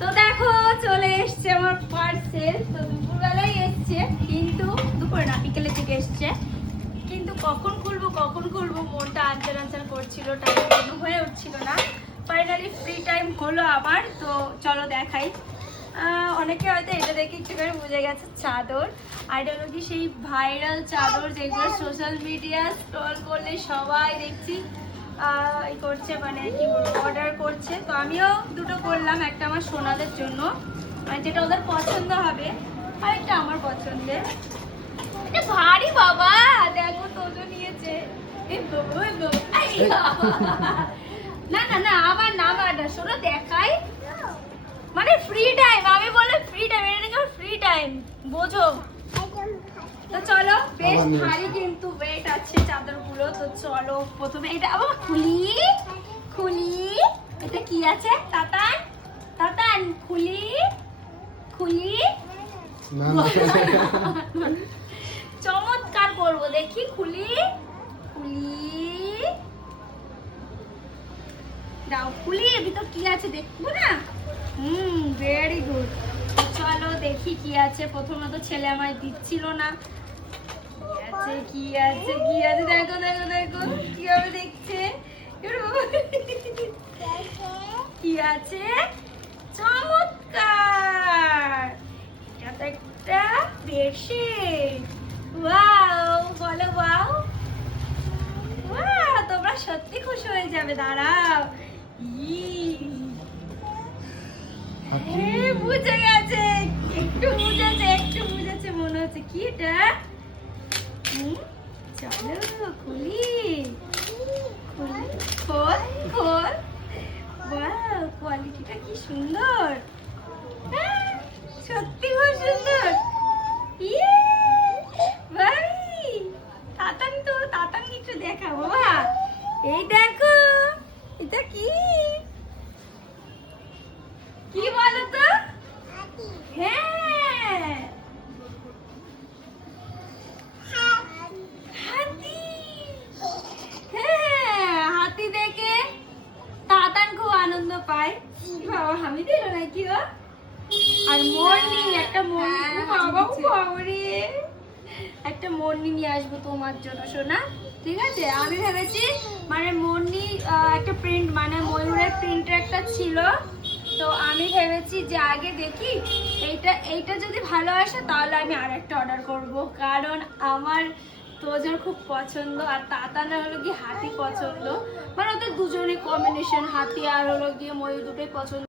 তো দেখো চলে এসছে আমার পার্সেল। তো দুপুরবেলায় এসছে, কিন্তু দুপুরে না বিকেলের দিকে এসছে, কিন্তু কখন খুলবো মনটা আনচার আনচার করছিল, টাইম হয়ে উঠছিল না। ফাইনালি ফ্রি টাইম হলো আমার, তো চলো দেখাই। অনেকে হয়তো এটা দেখে একটু করে বুঝে গেছে চাদর। আর এটা হলো কি সেই ভাইরাল চাদর যেগুলো সোশ্যাল মিডিয়া স্ক্রল করলে সবাই দেখছি করছে, মানে কি বলবো, অর্ডার করছে। তো আমিও দুটো করলাম, একটা আমার সোনাদের জন্য, মানে যেটা ওদের পছন্দ হবে, আর একটা আমার পছন্দের। এটা ভারী বাবা, দেখো তোজো নিয়েছে। না না না, আবার না বাড়া, শোনো দেখাই, মানে ফ্রি টাইম, আমি বলে ফ্রি টাইম, এটা নাকি ফ্রি টাইম, বোঝো। তো চলো, বেশ ভারী কিন্তু ওয়েট আছে চাদরগুলো। তো চলো প্রথমে এটা আবার খুলি। এটা কি আছে? তাতান খুলি চমৎকার করবো, দেখি খুলি দাও, খুলি ভিতর কি আছে দেখবো না। Very good. চলো দেখি কি আছে। প্রথমে তো ছেলে আমায় দিচ্ছিল না। কি আছে দেখো কিভাবে দেখছে। কি আছে? চমৎকার, এটা তো একটা বেডশিট। ওয়াও, বলো ওয়াও। তোমরা সত্যি খুশি হয়ে যাবে, দাঁড়াও। বুঝে গেছে, একটু বুঝেছে মনে হচ্ছে। কি এটা? চলো খুলি। খোল। ওয়াও, কোয়ালিটিটা কি সুন্দর, সত্যি খুব সুন্দর। ভাই তাতান একটু দেখা বাবা। এই দেখো, এটা কি বলো তো? হ্যাঁ, হাতি। হ্যাঁ, হাতি দেখে তাতান খুব আনন্দ পায়। বাবা হামি দিল নাকি ও? আর মর্নিং, একটা মর্নিং, বাবারে একটা মর্নিং নিয়ে আসবো তোমার জন্য সোনা, ঠিক আছে? আমি ভেবেছি মানে মর্নিং একটা প্রিন্ট, মানে ময়ূরের প্রিন্টের একটা ছিল। তো আমি ভেবেছি যে আগে দেখি এইটা যদি ভালো আসে তাহলে আমি আরেকটা অর্ডার করব, কারণ আমার তোজোর খুব পছন্দ। আর তাতানের হলো কি হাতি পছন্দ, মানে ওদের দুজনে কম্বিনেশন, হাতি আর হলো গিয়ে ময়ূর দুটোই পছন্দ।